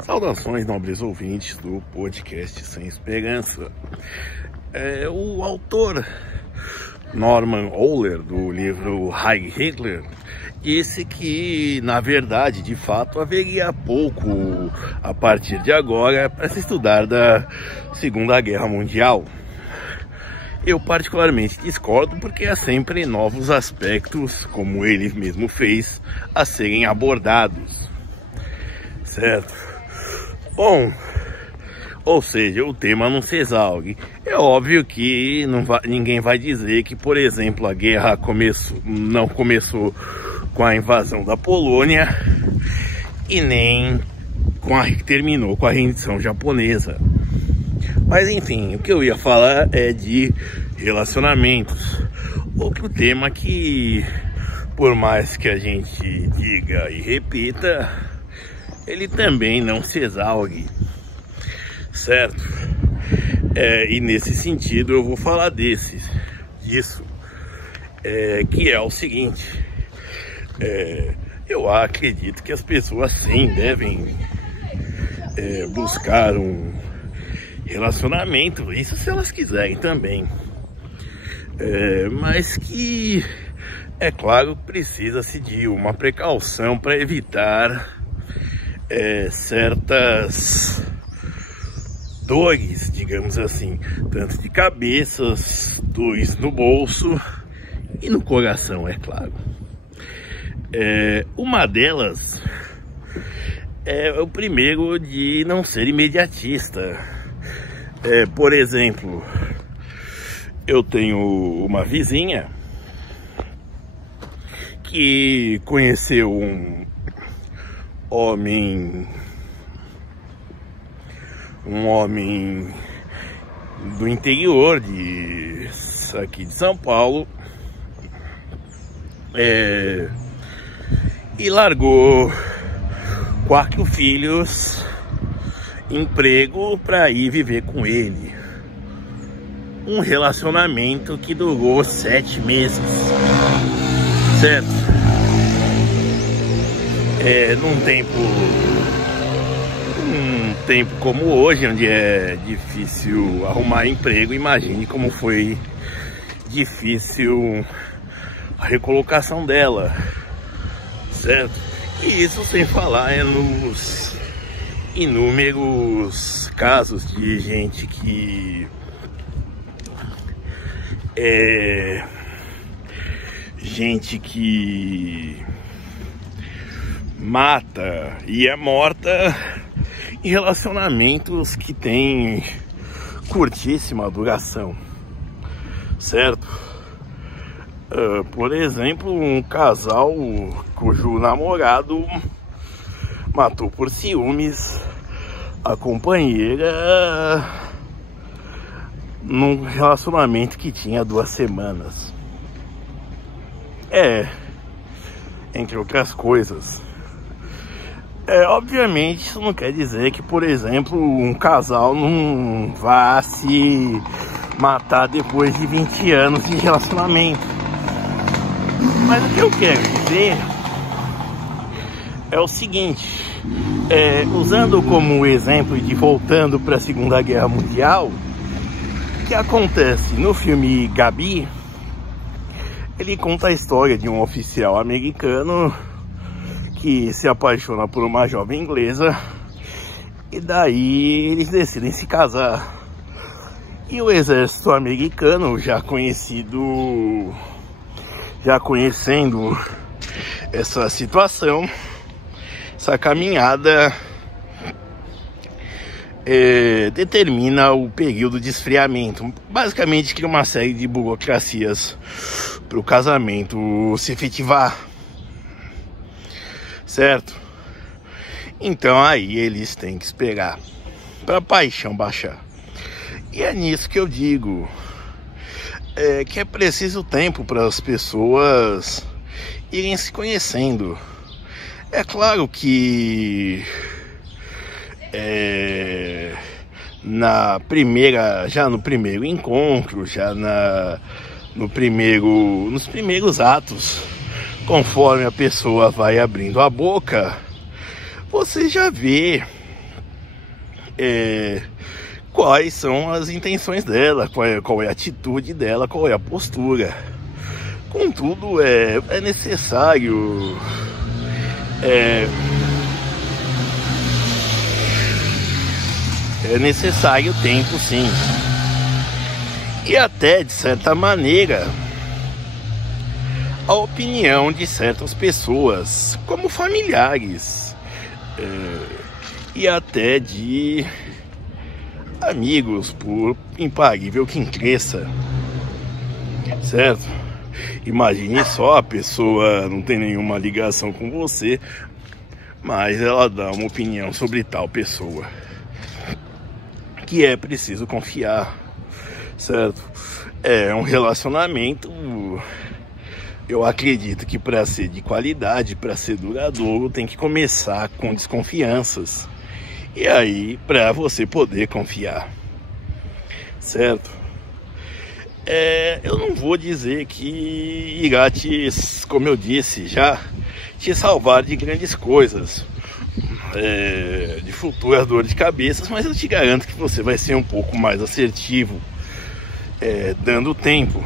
Saudações, nobres ouvintes do podcast Sem Esperança. O autor Norman Ohler, do livro Heil Hitler, disse que, na verdade, de fato, haveria pouco, a partir de agora, para se estudar da Segunda Guerra Mundial. Eu particularmente discordo, porque há sempre novos aspectos, como ele mesmo fez, a serem abordados. Certo? Bom, ou seja, o tema não se exaure. É óbvio que ninguém vai dizer que, por exemplo, a guerra não começou com a invasão da Polônia e nem terminou com a rendição japonesa. Mas enfim, o que eu ia falar é de relacionamentos. Outro tema que, por mais que a gente diga e repita, ele também não se exaure, certo? E nesse sentido eu vou falar disso, que é o seguinte: eu acredito que as pessoas sim devem buscar um relacionamento, isso se elas quiserem também, mas que, é claro, precisa-se de uma precaução para evitar certas dores, digamos assim, tanto de cabeças, dores no bolso e no coração, é claro. Uma delas é o primeiro de não ser imediatista. Por exemplo, eu tenho uma vizinha que conheceu um homem do interior aqui de São Paulo, e largou 4 filhos, emprego, para ir viver com ele. Um relacionamento que durou 7 meses, certo? Num tempo como hoje, onde é difícil arrumar emprego, imagine como foi difícil a recolocação dela, certo? E isso sem falar nos inúmeros casos de gente que mata e é morta em relacionamentos que têm curtíssima duração, certo? Por exemplo, um casal cujo namorado matou por ciúmes a companheira num relacionamento que tinha 2 semanas. Entre outras coisas. Obviamente isso não quer dizer que, por exemplo, um casal não vá se matar depois de 20 anos de relacionamento. Mas o que eu quero dizer é o seguinte: usando como exemplo de voltando para a Segunda Guerra Mundial, o que acontece no filme Gabi, ele conta a história de um oficial americano que se apaixona por uma jovem inglesa, e daí eles decidem se casar. E o exército americano, já conhecendo essa situação, essa caminhada, determina o período de esfriamento. Basicamente cria uma série de burocracias para o casamento se efetivar, certo? Então aí eles têm que esperar para a paixão baixar. E é nisso que eu digo, que é preciso tempo para as pessoas irem se conhecendo. É claro que já no primeiro encontro, nos primeiros atos, conforme a pessoa vai abrindo a boca, você já vê quais são as intenções dela, qual é a atitude dela, qual é a postura. Contudo, é necessário tempo, sim, e até de certa maneira a opinião de certas pessoas, como familiares, e até de amigos, por impagável que cresça, certo? Imagine só, a pessoa não tem nenhuma ligação com você, mas ela dá uma opinião sobre tal pessoa, que é preciso confiar, certo? É um relacionamento, eu acredito que para ser de qualidade, para ser duradouro, tem que começar com desconfianças. E aí, para você poder confiar, certo? Eu não vou dizer que irá te, como eu disse já, te salvar de grandes coisas, de futuras dores de cabeça, mas eu te garanto que você vai ser um pouco mais assertivo, dando tempo,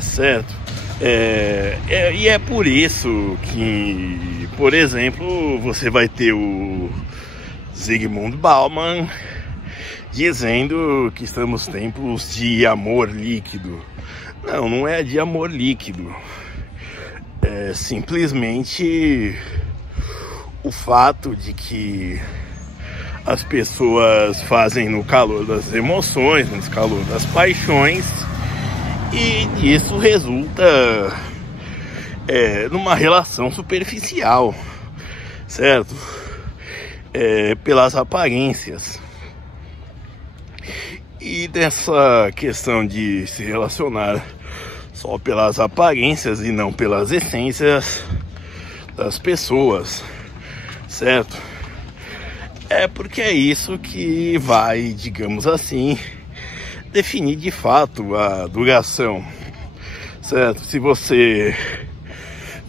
certo? E é por isso que, por exemplo, você vai ter o Zygmunt Bauman dizendo que estamos em tempos de amor líquido. Não, não é de amor líquido. É simplesmente o fato de que as pessoas fazem no calor das emoções, no calor das paixões, e isso resulta numa relação superficial, certo? Pelas aparências. E dessa questão de se relacionar só pelas aparências e não pelas essências das pessoas, certo? Porque é isso que vai, digamos assim, definir de fato a duração, certo? Se você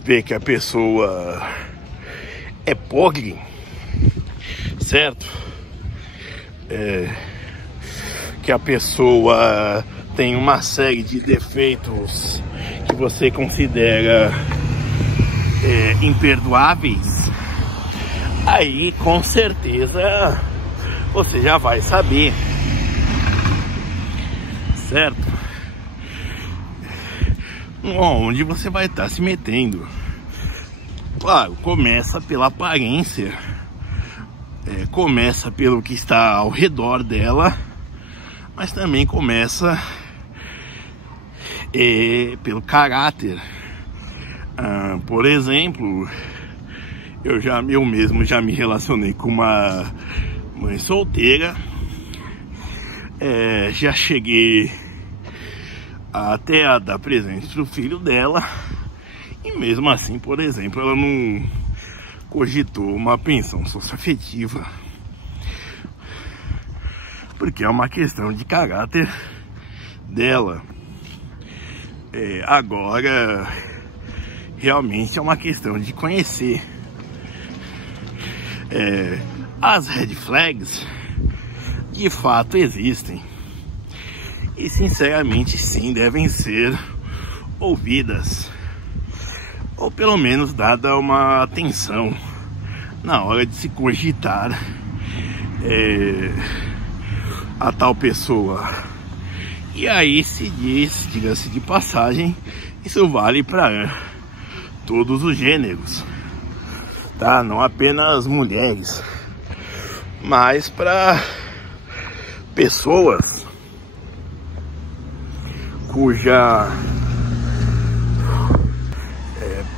vê que a pessoa é pobre, certo? Que a pessoa tem uma série de defeitos que você considera imperdoáveis, aí com certeza você já vai saber, certo? Onde você vai estar se metendo. Claro, começa pela aparência, começa pelo que está ao redor dela, mas também começa pelo caráter. Por exemplo, eu mesmo já me relacionei com uma mãe solteira, já cheguei até a dar presente pro filho dela, e mesmo assim, por exemplo, ela não cogitou uma pensão socioafetiva, porque é uma questão de caráter dela. Agora, realmente é uma questão de conhecer. As red flags de fato existem, e sinceramente sim, devem ser ouvidas, ou pelo menos dada uma atenção na hora de se cogitar a tal pessoa. E aí se diz, diga-se de passagem, isso vale para todos os gêneros, tá? Não apenas mulheres, mas para pessoas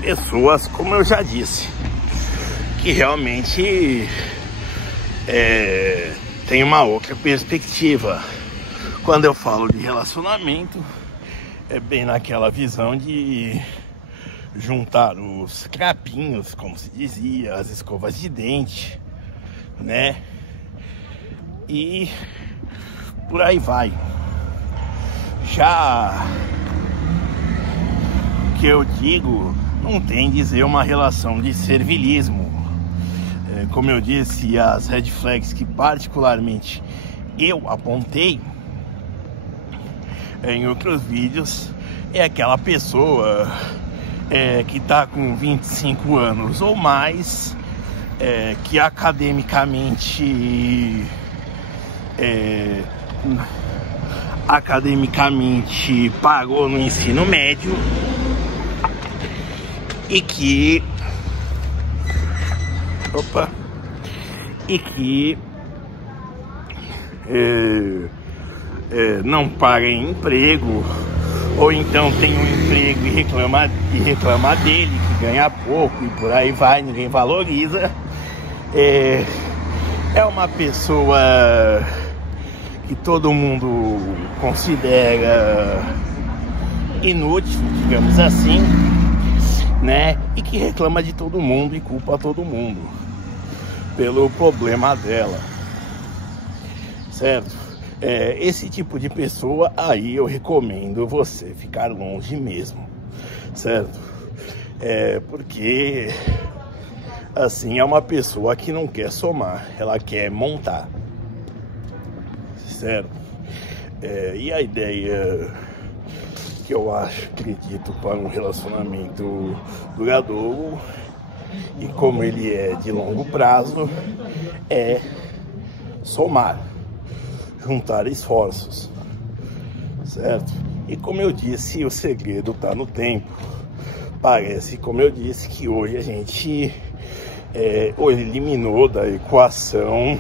pessoas, como eu já disse, que realmente tem uma outra perspectiva. Quando eu falo de relacionamento, é bem naquela visão de juntar os crapinhos, como se dizia, as escovas de dente, né? E por aí vai. Já que eu digo, não tem dizer uma relação de servilismo. como eu disse, as red flags que particularmente eu apontei em outros vídeos é aquela pessoa que está com 25 anos ou mais, que academicamente pagou no ensino médio e que não paga em emprego, ou então tem um emprego e reclama dele, que ganha pouco e por aí vai, ninguém valoriza. É uma pessoa que todo mundo considera inútil, digamos assim, né? E que reclama de todo mundo e culpa todo mundo pelo problema dela, certo? Esse tipo de pessoa aí eu recomendo você ficar longe mesmo, certo? Porque assim, é uma pessoa que não quer somar, ela quer montar, certo? E a ideia que eu acredito para um relacionamento duradouro, e como ele é de longo prazo, é somar, juntar esforços, certo? E como eu disse, o segredo está no tempo. Parece, como eu disse, que hoje a gente eliminou da equação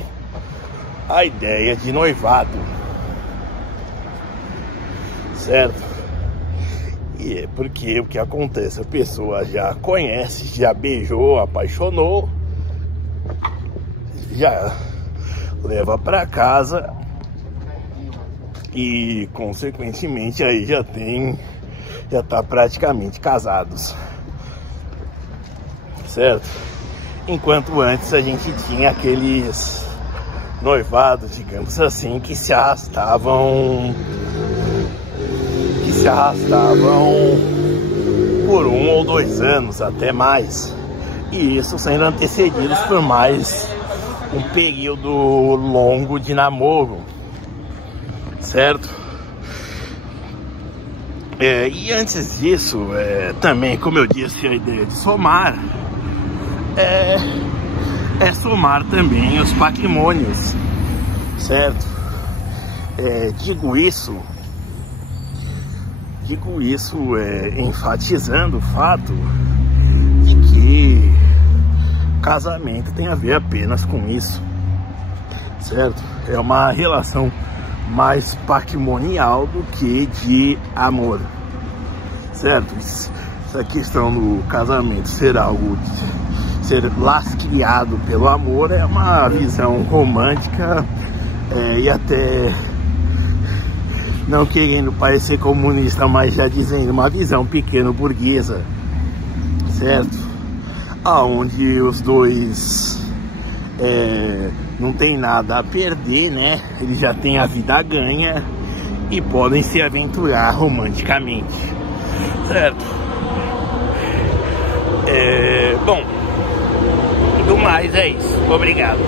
a ideia de noivado, certo? E é porque o que acontece, a pessoa já conhece, já beijou, apaixonou, já leva para casa e consequentemente aí já tá praticamente casados, certo? Enquanto antes a gente tinha aqueles noivados, digamos assim, que se arrastavam por 1 ou 2 anos, até mais, e isso sendo antecedidos por mais um período longo de namoro, certo? E antes disso, também, como eu disse, a ideia de somar é somar também os patrimônios, certo? Digo isso enfatizando o fato de que casamento tem a ver apenas com isso, certo? É uma relação mais patrimonial do que de amor, certo? Essa questão do casamento ser lastreado pelo amor é uma visão romântica, e até, não querendo parecer comunista, mas já dizendo, uma visão pequeno burguesa, certo? Aonde os dois não tem nada a perder, né? Eles já têm a vida ganha e podem se aventurar romanticamente, certo? Bom, do mais é isso. Obrigado.